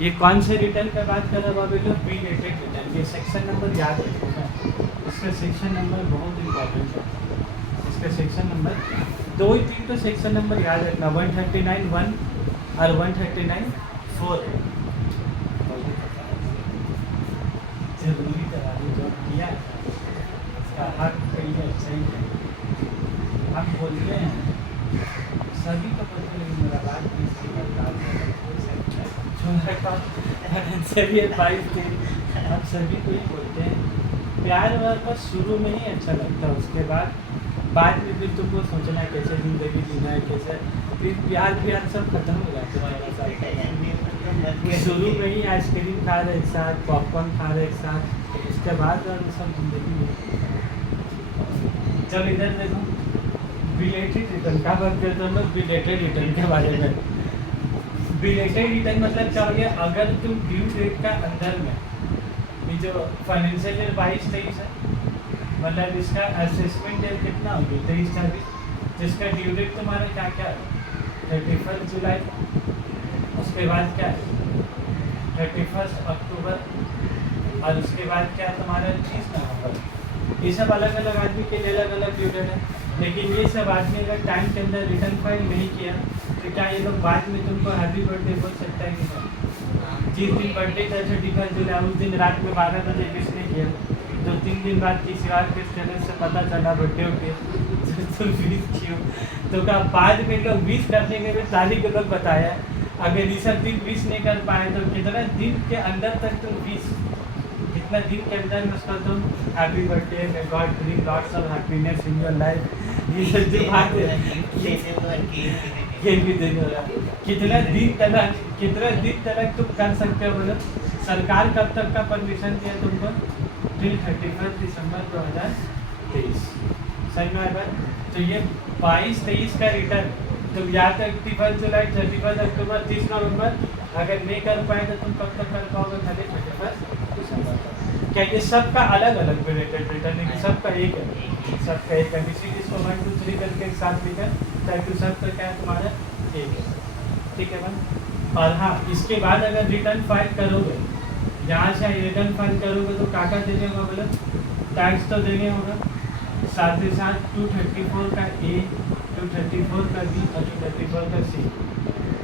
ये कौन से रिटर्न का बात कर रहा है बेटा? Belated return. ये सेक्शन नंबर याद रखना, इसका सेक्शन नंबर बहुत इंपॉर्टेंट है। इसका सेक्शन नंबर 2 ही 3 तो सेक्शन नंबर याद रखना, 139(1) और 139(4) जरूरी करानी जो किया इसका हक कहीं अच्छा ही है। हम बोलते हैं सभी को पता, लेकिन मेरा बात भी सही सभी 22 दिन हम सभी को ही बोलते हैं। प्यार वार बस शुरू में ही अच्छा लगता है, उसके बाद में फिर तुमको सोचना है कैसे ज़िंदगी जीना है, कैसे फिर प्यार सब खत्म हो जाता है। शुरू में ही आइसक्रीम खा रहे एक साथ, पॉपकॉर्न खा रहे एक साथ, उसके बाद और सब ज़िंदगी में। चल इधर देखो, बिलेटेड रिटर्न का बात करते हैं हम, बिलेटेड रिटर्न के बारे में। बिलेटेड रिटर्न मतलब क्या हो गया? अगर तुम ड्यू डेट का अंदर में, ये जो फाइनेंशियल ईयर 22-23 है, मतलब इसका असेसमेंट डेट कितना होगी? 23-24, जिसका ड्यू डेट तुम्हारा क्या क्या है? 31 जुलाई, उसके बाद क्या है 31 अक्टूबर, और उसके बाद क्या तुम्हारा 30 नवंबर। ये सब अलग अलग आदमी के लिए अलग अलग ड्यू डेट है, लेकिन ये सब आदमी अगर टाइम के अंदर रिटर्न फाइल नहीं किया तो क्या ये लोग बाद में तुमको हैप्पी बर्थडे बोल सकता है कि नहीं? जिस दिन बर्थडे था 31 जुलाई, उस दिन रात में 12 बजे विश नहीं किया, 2-3 दिन बाद किसी और किस तरह से पता चला बर्थडे हो गया तो विश क्यों? तो क्या बाद में लोग विश करने के लिए तारीख के लोग बताया, अगर ये सब दिन विश नहीं कर पाए तो कितना दिन के अंदर तक तुम विश, कितना दिन के अंदर में उसका तुम happy birthday, may God bring lots of happiness in your life, ये सब जो बात है ये भी दिन हो रहा है। कितना दिन तक तुम कर सकते हो? बोलो सरकार कब तक का परमिशन दिया तुमको? टिल 31 दिसंबर 2023। सही में है बात? तो ये 22-23 का रिटर्न तुम या तो 31 जुलाई, 31 अक्टूबर, 30 नवंबर अगर नहीं कर पाए तो तुम कब तक कर पाओगे? खाली 31 दिसंबर तक। क्या ये सबका अलग अलग बिलेटेड रिटर्न है? सबका एक है, सबका एक है। इसी जिसको 1 2 3 करके एक साथ लिखा ताकि सबका क्या है तुम्हारा एक है। ठीक है मैम। और हाँ, इसके बाद अगर रिटर्न फाइल करोगे, यहाँ से रिटर्न फाइल करोगे तो क्या देने होगा? बोलो टैक्स तो देने होगा, साथ ही साथ 234 का ए, 234 का बी और 234 का सी,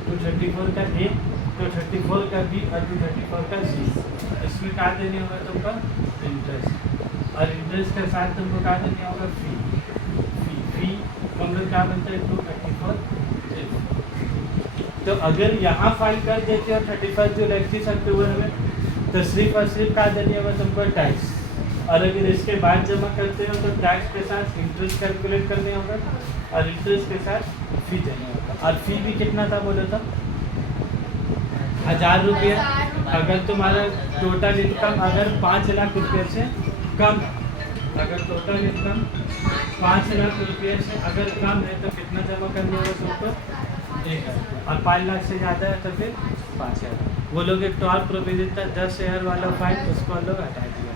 234 का ए, 234 का बी और 234 का सी। इसमें क्या देने होगा तुमको? इंटरेस्ट, और इंटरेस्ट के साथ तुमको क्या देने होगा? फी हम लोग क्या बनता है? 234। तो अगर यहाँ फाइल कर देते हो 31 जुलाई 31 अक्टूबर में, तो सिर्फ और सिर्फ क्या देने होगा तुमको? टैक्स। और अगर इसके बाद जमा करते हो तो टैक्स के साथ इंटरेस्ट कैलकुलेट करने होगा और इंटरेस्ट के साथ फी देने होगा। और फी भी कितना था बोलो तो? 1000 रुपया। अगर तुम्हारा टोटल इनकम अगर 5 लाख रुपये से कम, अगर टोटल इनकम 5 लाख रुपये से अगर कम है तो कितना जमा करने होगा तुमको? 1000। और 5 लाख से ज़्यादा है तो फिर 5000। वो लोग एक तो और प्रोविजन था 10 शेयर वाला फाइल, उसको लोग हटा दिया।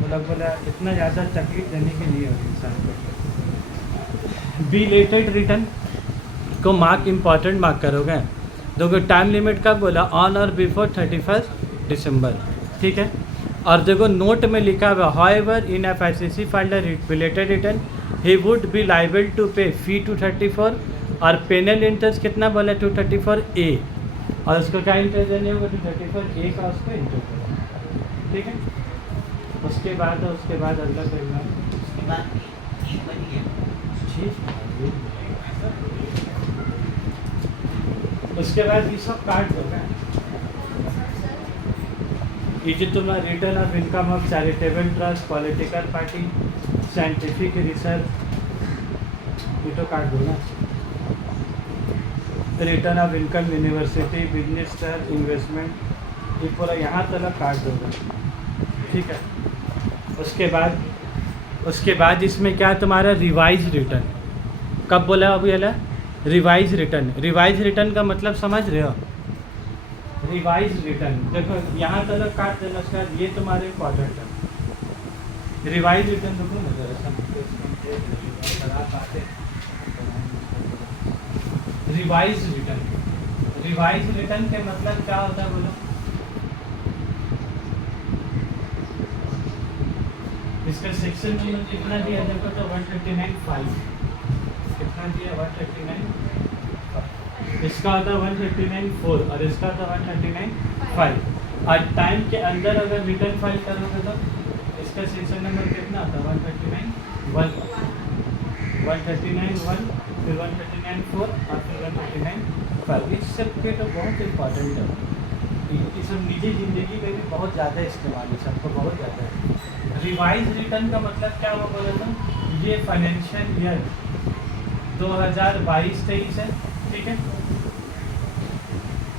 वो लोग बोला इतना ज़्यादा तकलीफ देने के लिए इंसान को। बिलेटेड रिटर्न को मार्क इम्पॉर्टेंट मार्क करोगे। देखो टाइम लिमिट कब बोला? ऑन और बिफोर 31 दिसंबर। ठीक है। और देखो नोट में लिखा हुआ however in F ICC filed belated return he would be liable to pay fee 234 और पेनल इंटरेस्ट कितना बोला? 234A, और उसको क्या इंटरेस्ट देने होगा? 234A का उसको इंटरेस्ट देना। ठीक है। उसके बाद अगला परिणाम, उसके बाद एक बन गया। उसके बाद ये सब काट होगा। ये जो तुम्हारा return of income of charitable trust, political party, scientific research, ये तो काट दो ना। Return of income university, business trust, investment, ये पूरा यहाँ तक काट दोगे। ठीक है। उसके बाद इसमें क्या तुम्हारा रिवाइज रिटर्न कब बोला? अभी वाला रिवाइज रिटर्न का मतलब समझ रहे हो? रिवाइज रिटर्न देखो यहाँ तक काट देना। उसके बाद ये तुम्हारे इम्पॉर्टेंट है। रिवाइज रिटर्न देखो ना जरा, रिवाइज रिटर्न के मतलब क्या होता है बोलो? इसका सेक्शन नंबर कितना दिया देखो तो 139(5) कितना दिया 139, इसका होता है 139(4) और इसका होता है 139(5). और टाइम के अंदर अगर रिटर्न फाइल करोगे तो इसका सेक्शन नंबर कितना आता है 139(1), 139(1), फिर 139(4) और फिर 139(5). इस सब के तो बहुत इम्पोर्टेंट है, ये सब निजी ज़िंदगी में भी बहुत ज़्यादा इस्तेमाल है, सबको बहुत ज़्यादा है। रिवाइज रिटर्न का मतलब क्या हुआ बोला था, ये फाइनेंशियल ईयर 2022-23 है, ठीक है।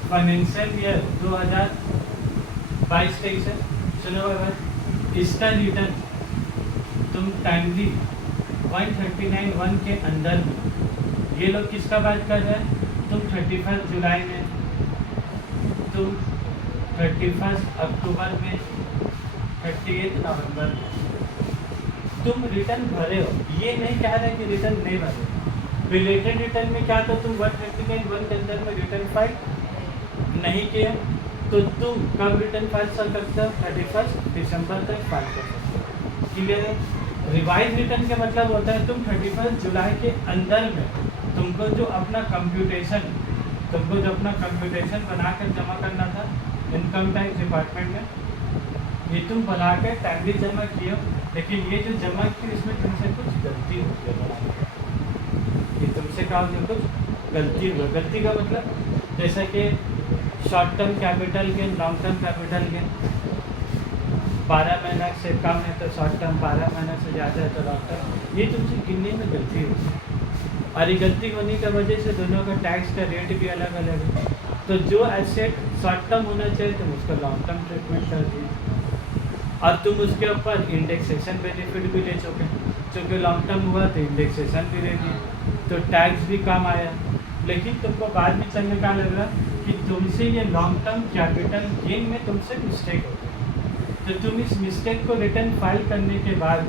फाइनेंशियल ईयर 2022-23 है। सुनो अगर इसका रिटर्न तुम टाइमली 139(1) के अंदर में, ये लोग किसका बात कर रहे हैं, तुम 31 जुलाई में, तुम 31 अक्टूबर में, 30 नवंबर में तुम रिटर्न भरे हो। ये नहीं कह रहे कि रिटर्न नहीं भरे। रिलेटेड रिटर्न में क्या था, तुम 139(1) के अंदर में रिटर्न फाइल नहीं किया तो तुम कब रिटर्न फाइल कर सकते हो, 31 दिसंबर तक फाइल कर सकते हो। क्लियर है। रिवाइज रिटर्न का मतलब होता है तुम 31 जुलाई के अंदर में तुमको जो अपना कंप्यूटेशन बना कर जमा करना था इनकम टैक्स डिपार्टमेंट में, ये तुम बना कर टाइमली जमा किए हो, लेकिन ये जो जमा की इसमें तुमसे कुछ गलती हो गई, ये तुमसे क्या हो गया, कुछ गलती हुआ। गलती का मतलब जैसा कि short term capital gain, long term capital gain 12 महीना से कम है तो शॉर्ट टर्म, 12 महीना से ज़्यादा है तो लॉन्ग टर्म, ये तुमसे गिनने में गलती हुई। और ये गलती होने की वजह से दोनों का टैक्स का रेट भी अलग अलग है। तो जो एसेट शॉर्ट टर्म होना चाहिए तुम उसको लॉन्ग टर्म ट्रीटमेंट कर दिए, और तुम उसके ऊपर इंडेक्सेशन बेनिफिट भी ले चुके, चूँकि लॉन्ग टर्म हुआ तो इंडेक्सेशन भी ले दिए, तो टैक्स भी कम आया। लेकिन तुमको बाद में चलने का लग रहा कि तुमसे ये लॉन्ग टर्म कैपिटल गेन में तुमसे मिस्टेक हो गई, तो तुम इस मिस्टेक को रिटर्न फाइल करने के बाद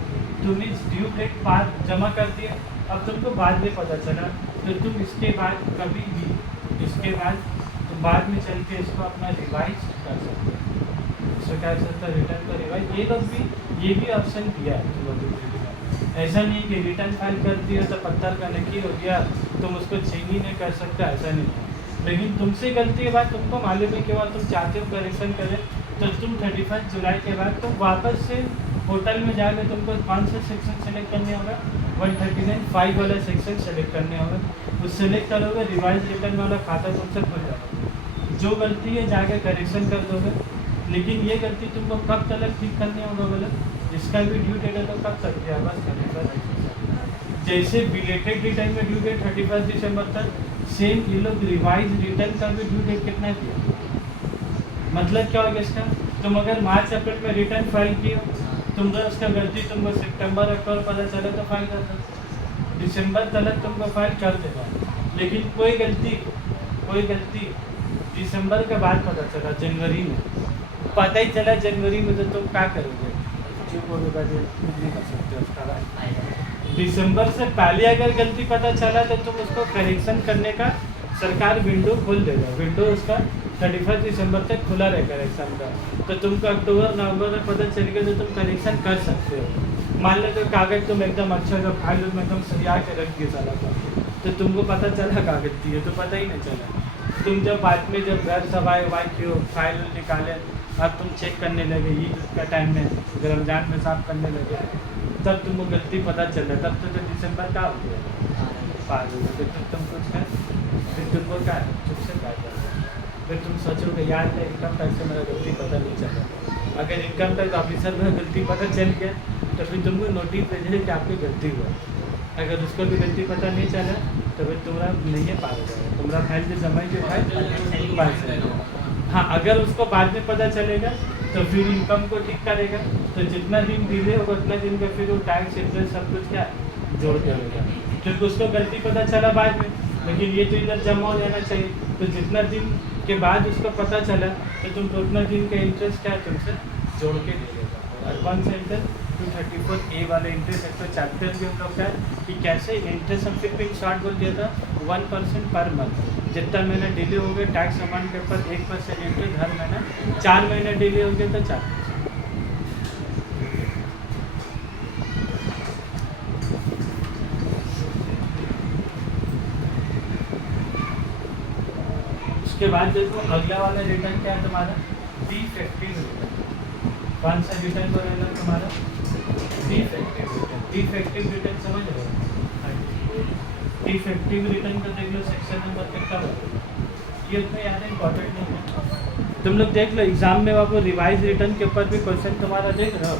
तुम इस ड्यू डेट बाद जमा कर दिए। अब तुमको बाद में पता चला तो तुम इसके बाद कभी भी तुम बाद में चल के इसको अपना रिवाइज कर सकते हो। इसको क्या कर सकते हो, रिटर्न को रिवाइज। ये भी ऑप्शन दिया है तुम। ऐसा नहीं कि रिटर्न फाइल कर दिया तो पत्थर का नकी हो गया, तुम उसको चेंज ही नहीं कर सकते, ऐसा नहीं है। लेकिन तुमसे गलती के बाद तुमको मालूम है कि वहाँ तुम चाहते हो करेक्शन करें, तो तुम 31 जुलाई के बाद तुम वापस से पोर्टल में जाकर तुमको कौन सा सेक्शन सेलेक्ट करने होगा, 139(5) वाला सेक्शन सेलेक्ट करने होगा। उस सेलेक्ट करोगे, रिवाइज रिटर्न वाला खाता तुमसे खुल जाएगा। जो गलती है जाके करेक्शन कर दोगे। लेकिन ये गलती तुमको कब तक ठीक करनी होगा बोले, इसका भी ड्यू डेट है तो कब तक दिया, बस 31 जैसे बिलेटेड रिटर्न में ड्यू डेट 31 दिसंबर तक, सेम ये लोग रिवाइज रिटर्न का भी ड्यू डेट कितना दिया। मतलब क्या होगा इसका, तुम अगर मार्च अप्रैल में रिटर्न फाइल किए तुमको उसका गलती तुमको सितंबर अक्टूबर पता चले तो फाइल कर दो, दिसंबर तक तुमको फाइल कर देगा। लेकिन कोई गलती दिसंबर के बाद पता चला, जनवरी में पता ही चला जनवरी में, तो तुम क्या करोगे, चुप हो गए, नहीं कर सकते उसका। दिसंबर से पहले अगर गलती पता चला तो तुम उसको करेक्शन करने का सरकार विंडो खोल देगा। विंडो उसका 31 दिसंबर तक खुला रहे करेक्शन का, तो तुमको अक्टूबर नवंबर में पता चल गया तो तुम करेक्शन कर सकते हो। मान लो तो कागज़ तुम एकदम अच्छा जो फाइल में एकदम सरिया के रख दिए सारा था, तो तुमको पता चला कागज़ थी तो पता ही नहीं चला। तुम जब बाद में जब घर सफाई वफाई की हो, फाइल निकाले, अब तुम चेक करने लगे, ईद का टाइम में रमजान में साफ करने लगे, तब तुमको गलती पता चला, तब तो दिसंबर का हो गया पार हो गया। फिर तुम कुछ है, फिर तुमको क्या है, चुप से क्या जाए, फिर तुम सोचोगे यार मैं इनकम टैक्स से मेरा गलती पता नहीं चला। अगर इनकम टैक्स ऑफिसर में गलती पता चल गया तो फिर तुमको नोटिस भेजे कि आपकी गलती हुआ। अगर उसको भी गलती पता नहीं चला तो फिर तुम्हारा नहीं है पार हो जाएगा, तुम्हारा फाइल जो जमा जो है पास है। हाँ, अगर उसको बाद में पता चलेगा तो फिर इनकम को ठीक करेगा, तो जितना दिन डिले होगा उतना दिन का फिर वो टैक्स इंटरेस्ट सब कुछ क्या जोड़ करेगा, क्योंकि उसको गलती पता चला बाद में, लेकिन ये तो इधर जमा हो जाना चाहिए। तो जितना दिन के बाद उसको पता चला तो तुम उतना दिन का इंटरेस्ट क्या तुमसे जोड़ के दे देगा। और कौन सा इंटरेस्ट, 234A वाला इंटरेस्ट। एक तो चैप्टर भी हम लोग का कि कैसे इंटरेस्ट हम फिर भी शॉर्ट बोल दिया था 1% पर मंथ। जितना महीना डिले हो गया टैक्स अमाउंट के ऊपर 1% इंटरेस्ट हर महीना, 4 महीना डिले हो गया तो 4%। उसके बाद देखो अगला वाला रिटर्न क्या है तुम्हारा, डिफेक्टिव रिटर्न। कौन सा रिटर्न बनेगा तुम्हारा, डिफेक्टिव रिटर्न। डिफेक्टिव रिटर्न समझ रहे हो, डिफेक्टिव रिटर्न का देख लो सेक्शन नंबर कितना है, ये उतना याद इंपॉर्टेंट नहीं है। तुम लोग देख लो एग्जाम में आपको रिवाइज रिटर्न के ऊपर भी क्वेश्चन तुम्हारा देख रहे हो,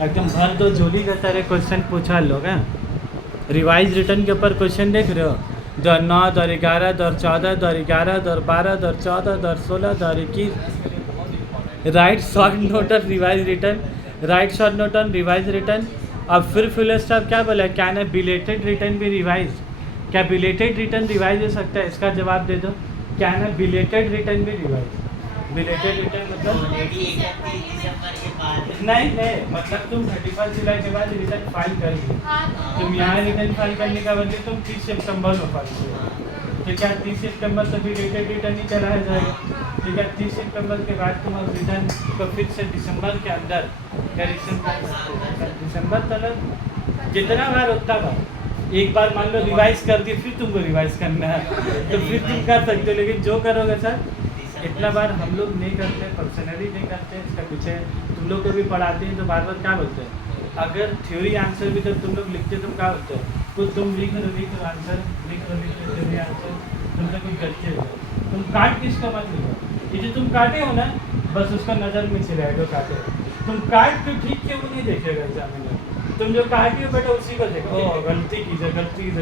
एकदम भर दो झोली का तरह क्वेश्चन पूछा लोग हैं। रिवाइज रिटर्न के ऊपर क्वेश्चन देख रहे हो, 2009, 2011, 2014, 2011, 2012, 2014, 2016, 2021, right short note on revise return, right short note on revise return. अब फिर फुल स्टॉप क्या बोला, क्या ना बिलेटेड रिटर्न भी रिवाइज, क्या बिलेटेड रिटर्न रिवाइज हो सकता है, इसका जवाब दे दो। क्या ना बिलेटेड रिटर्न भी रिवाइज, बिलेटेड रिटर्न मतलब ऑलरेडी 31 दिसंबर के बाद नहीं मतलब तुम 31 जुलाई के बाद रिटर्न फाइल कर दी, तुम यहाँ रिटर्न फाइल करने का बदले तुम 30 सितंबर में फाइल करो, तो क्या 30 सितंबर से भी रिलेटेड रिटर्न ही चलाया जाएगा। ठीक है, 30 सितंबर के बाद तुम अब रिटर्न को फिर से दिसंबर के अंदर करेक्शन कर सकते हो। दिसंबर तक जितना बार उतना बार, एक बार मान लो रिवाइज कर दिए फिर तुमको रिवाइज करना है तो फिर तुम कर सकते हो, लेकिन जो करोगे सर इतना बार हम लोग नहीं करते, पर्सनली नहीं करते। इसका पीछे तुम लोग को भी पढ़ाते हैं तो बार बार क्या बोलते हैं, अगर थ्योरी आंसर भी जब तुम लोग लिखते हो तुम क्या बोलते हो, कुछ तुम लिख लो आंसर, लिख लो थ्योरी आंसर, तुम लोग कुछ गलती हो, तुम काट किसका मत लिखो, ये जो तुम काटे हो ना बस उसका नज़र में चिल्लाएगा काटे, तुम काट के ठीक क्यों नहीं देखेगा एग्जामिनर, तुम जो काटे हो बेटा उसी को देखो, ओ गलती की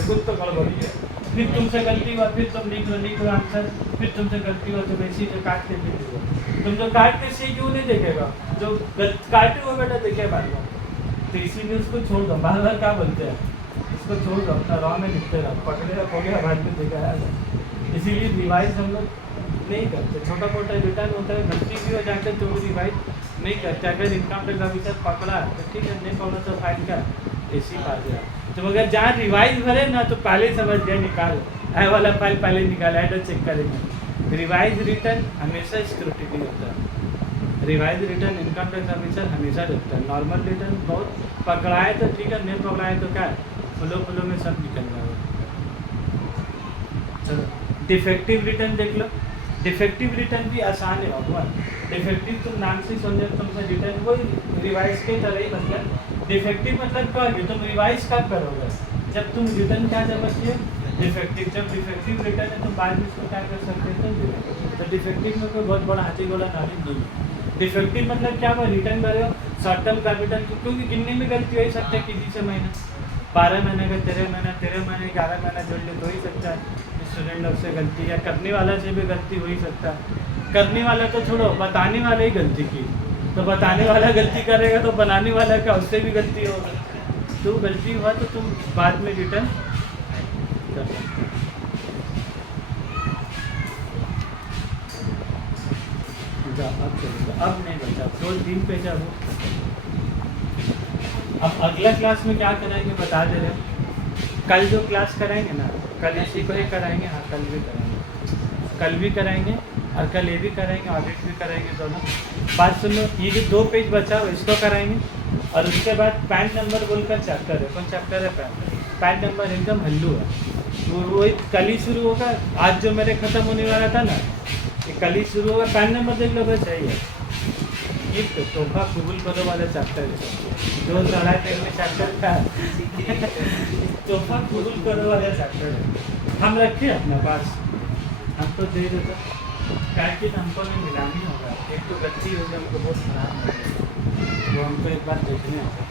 कुछ तो गड़बड़ी है, फिर तुमसे गलती हुआ फिर तुम लिख लो आंसर, फिर तुमसे गलती हुआ तुम ऐसी जो काट के लिख लो, तुम जो काट के से क्यों नहीं देखेगा, जो काटे हुआ बेटा देखे बार बार, तो इसीलिए उसको छोड़ दो, बार बार क्या बोलते हैं इसको छोड़ दो, अपना रॉ में लिखते रहो, पकड़ेगा हो गया बाद में देखा है। इसीलिए रिवाइज हम लोग नहीं करते, छोटा मोटा रिटर्न होता है गलती भी हो जाते तो भी रिवाइज नहीं करते। अगर इनकम टैक्स ऑफिसर पकड़ा तो ठीक है, नहीं पकड़ा तो फाइन का ऐसी बात है। तो अगर जहाँ रिवाइज भरे ना तो पहले समझ जाए निकाल, ऐ वाला फाइल पहले निकाला है तो चेक करेंगे। रिवाइज रिटर्न हमेशा स्क्रूटिनी होता है, revise return income tax officer हमेशा देखता है। नॉर्मल रिटर्न बहुत पकड़ाए तो ठीक है, नहीं पकड़ाए तो क्या फ्लो में सब निकल जाएगा। चलो डिफेक्टिव रिटर्न देख लो, डिफेक्टिव रिटर्न भी आसान है भगवान। डिफेक्टिव तुम नाम से समझो, तुमसे रिटर्न वही रिवाइज के तरह ही, मतलब डिफेक्टिव मतलब क्या है, तुम रिवाइज कब करोगे, जब तुम रिटर्न क्या समझते हो डिफेक्टिव, जब डिफेक्टिव रिटर्न है तो बाद में इसको क्या कर सकते हैं, तो डिफेक्टिव में कोई बहुत बड़ा हाथी घोड़ा नॉलेज नहीं है। डिफेक्टिव मतलब क्या, वो रिटर्न करे हो शॉर्ट टर्म कैपिटल, क्योंकि गिनने में गलती हो ही सकता है किसी से महीना, 12 महीने का 13 महीना, 13 महीने 11 महीना जोड़ ले तो ही सकता है। स्टूडेंट लोग से गलती, या करने वाला से भी गलती हो ही सकता है। करने वाला तो छोड़ो, बताने वाले ही गलती की, तो बताने वाला गलती करेगा तो बनाने वाला का उससे भी गलती होगा, तो गलती हुआ तो तुम बाद में रिटर्न कर सकते हो। अब नहीं बचा, 2-3 पेज अब अगला क्लास में क्या कराएंगे बता दे रहे हो। कल जो क्लास कराएंगे ना, कल इसी को ही कराएंगे, हाँ कल भी कराएंगे, कल भी कराएंगे और कल ये भी कराएंगे, ऑडिट भी कराएंगे दोनों। बात सुनो, ये जो 2 पेज बचा हो इसको कराएंगे, और उसके बाद पैन नंबर बोलकर चैप्टर है, कौन चैप्टर है पैन नंबर एकदम हल्लू है, वो कल ही शुरू होगा। आज जो मेरे ख़त्म होने वाला था ना ये कल ही शुरू होगा। पैन नंबर देख लो बस सही है, ये तो तोहफा कबूल करो वाला चैप्टर है, जो 3.5 में चैप्टर था तोहफा कबूल करो वाला चैप्टर है, हम रखे अपने पास, हमको दे देते क्या हमको में मिलानी होगा, एक तो गलती हो गई हमको बहुत खराब हो गई, वो हमको एक बार देखने आता।